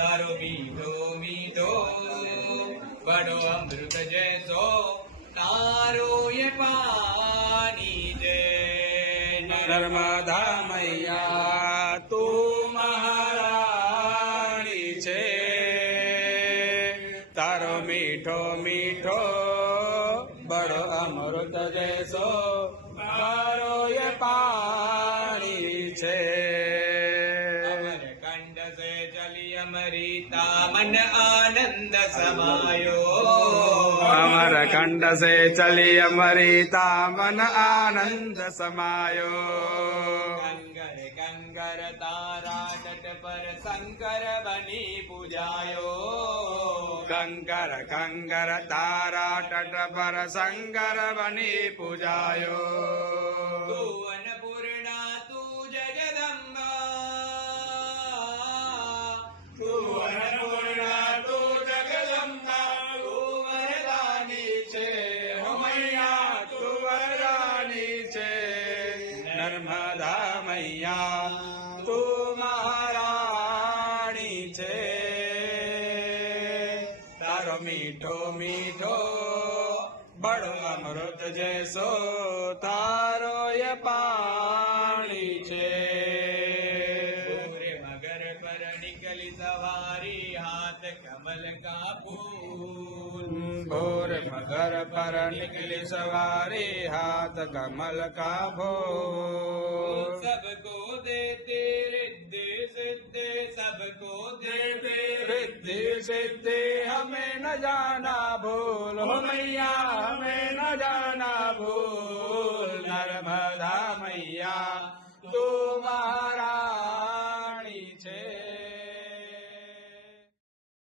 तारो मीठो मीठो बड़ो अमृत जैसो तारो ये पानी दे। नर्मदा मैया તું મહારાણી છે, તારો મીઠો મીઠો બડો અમૃત જૈસો તારો એ પાણી છે। अमरकंड से चली अमृता मन आनंद समायो। અમરકંડ સે ચલી અમૃતા મન આનંદ સમાયો। कंगर कंगर तारा तट पर शंकर बनी पूजायो। કંકર કંકર તારા તટ પર શંકર બની પૂજાયો। तू अन्नपूर्णा तू जगदम्बा, તું અન્નપૂર્ણા તું જગદંબા તું વરદાની છે, હો મૈયા તું વરદાની છે। નર્મદા મૈયા તું મહારાણી છે, તારો મીઠો મીઠો બડો અમૃત જૈસો તારો એ પાણી છે। पूरे मगर पर निकली सवारी हाथ कमल का फूल। भोर मगर पर निकली सवारी हाथ कमल का फूल। सबको देते रिद्धि सिद्धि, सबको देते रिद्धि सिद्धि हमें न जाना भूल, हो मैया हमें न जाना भूल।